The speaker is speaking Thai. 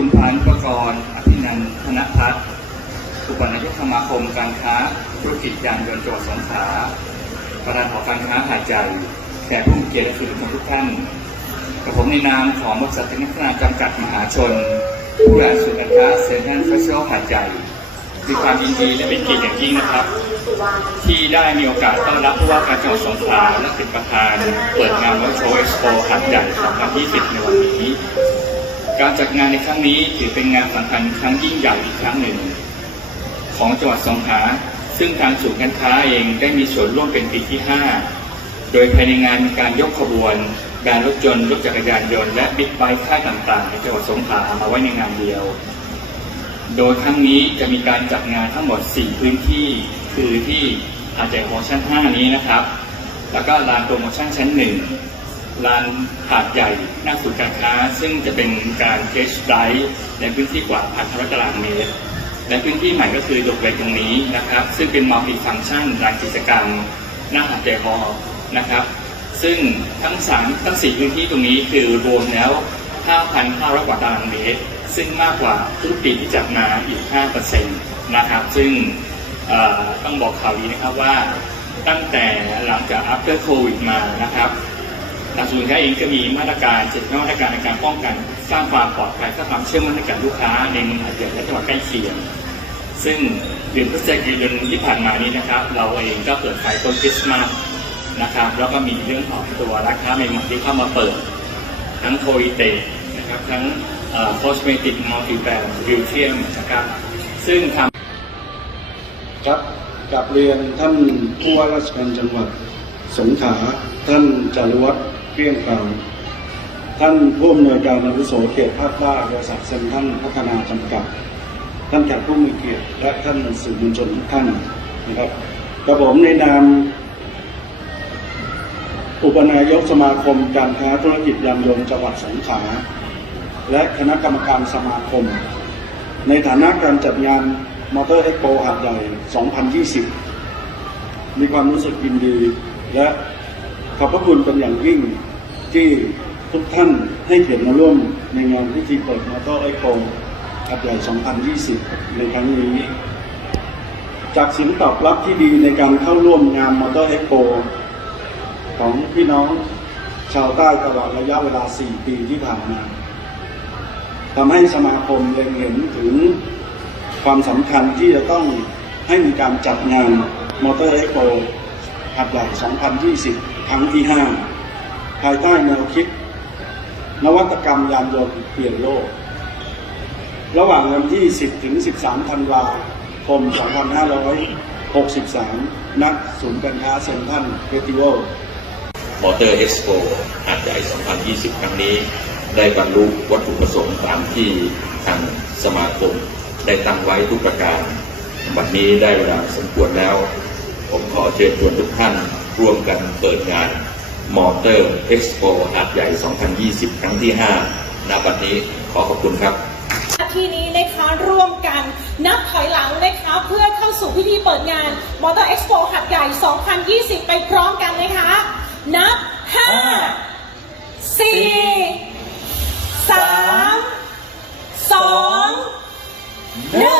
คุณพันธ์ประกรณ์อภินันธนพัฒน์อุปนายกสมาคมการค้าธุรกิจยานยนต์จังหวัดสงขลาประธานหอการค้าหาดใหญ่แขกผู้มีเกียรติสื่อมวลชนทุกท่านกับผมในนามของบริษัทเทคนิคพัฒนาจำกัดมหาชน ผู้บริหารศูนย์การค้าเซ็นทรัลเฟสติวัลหาดใหญ่มีความยินดีและเป็นเกียรติอย่างยิ่งนะครับ ที่ได้มีโอกาสต้อนรับผู้ว่าการจังหวัดสงขลาและเป็นประธาน เปิดงานวันโชว์เอ็กซ์โปหาดใหญ่2020 ในวันนี้ การจัดงานในครั้งนี้ถือเป็นงานสำคัญครั้งยิ่งใหญ่อีกครั้งหนึ่ง ของจังหวัดสงขลาซึ่งทางศูนย์การค้าเองได้มีส่วนร่วมเป็นปีที่ 5 โดยภายในงานมีการยกขบวนการรถยนต์รถจักรยานยนต์และบิ๊กไบค์ค่ายต่างๆ ในจังหวัดสงขลามาไว้ในงานเดียว โดยครั้งนี้จะมีการจัดงานทั้งหมด 4 พื้นที่ คือที่อาจจะโมชั่น 5 นี้นะครับ แล้วก็ลานโปรโมชั่นชั้น 1 ลานหาดใหญ่หน้าศูนย์การค้า ซึ่งจะเป็นการเทสไดร์ในพื้นที่กว่าพันตารางเมตรและพื้นที่ใหม่ก็คือดกเล็กตรงนี้นะครับ ซึ่งเป็นมัลติฟังก์ชันลานกิจกรรมหน้าหาดใหญ่ฮอลนะครับ ซึ่งทั้งสามทั้งสี่พื้นที่ตรงนี้คือรวมแล้ว 5,500 กว่าตารางเมตร ซึ่งมากกว่าทุกปีที่จัดมาอีก 5%นะครับ ซึ่งต้องบอกข่าวดีนะครับว่าตั้งแต่หลังจาก after covid มานะครับ ทางศูนย์ค้เองก็มีมาตรการเจ็ดมาตรการในการป้องกัน สร้างความปลอดภัยสร้างความเชื่อมั่นให้กับลูกค้าในเมืองหาดใหญ่และจังหวัดใกล้เคียง ซึ่งเดือนพฤศจิกายนที่ผ่านมานี้นะครับ เราเองก็เปิดไฟต้นคริสต์มาสนะครับแล้วก็มีเรื่องของตัวราคาใหม่ๆที่เข้ามาเปิด ทั้งโคอิเตนะครับทั้งโคสเมติกมัลติแบรนด์บิวเทียมนะครับซึ่งทำครับกับเรียนท่านผู้ว่าราชการจังหวัดสงขลาท่านจารวัตร เกลี้ยงเกลาท่านผู้อำนวยการอาวุโสเขตภาคใต้บริษัทเซ็นทรัลพัฒนาจำกัด ท่านแขกผู้มีเกียรติและท่านสื่อมวลชนทุกท่านนะครับกระผมในนามอุปนายกสมาคมการค้าธุรกิจยานยนต์จังหวัดสงขลาและคณะกรรมการสมาคม ในฐานะการจัดงานมอเตอร์เอ็กโปหาดใหญ่ 2020 มีความรู้สึกยินดี และขอบพระคุณเป็นอย่างยิ่ง ที่ทุกท่านให้เกียรติมาร่วมในงานพิธีเปิดมอเตอร์เอ็กโปหาดใหญ่ 2020 ในครั้งนี้ จากเสียงตอบรับที่ดีในการเข้าร่วมงานมอเตอร์เอ็กโปของพี่น้องชาวใต้ตลอดระยะเวลา 4 ปีที่ผ่านมาทำให้สมาคมเล็งเห็นถึงความสำคัญที่จะต้องให้มีการจัดงานมอเตอร์เอ็กโปหัดใหญ่ 2020 ครั้งที่ 5 ภายใต้แนวคิด นวัตกรรมยานยนต์เปลี่ยนโลก ระหว่างวันที่ 10 ถึง 13 ธันวาคม 2563 ณ ศูนย์การค้าเซ็นทรัลเฟสติวัลมอเตอร์เอ็กซ์โปหาดใหญ่ 2020 ครั้งนี้ ได้บรรลุวัตถุประสงค์ตามที่ทางสมาคม ได้ตั้งไว้ทุกประการวันนี้ได้เวลาสมควรแล้ว ผมขอเชิญชวนทุกท่านร่วมกันเปิดงาน มอเตอร์เอ็กซ์โปหาดใหญ่ 2020 ครั้งที่5ณบัดนี้ขอขอบคุณครับ ที่นี้นะคะร่วมกันนับถอยหลังนะคะเพื่อเข้าสู่พิธีเปิดงาน Motor Expo หัดใหญ่ 2020 ไปพร้อมกันนะคะ นับ 5 4 3 2 1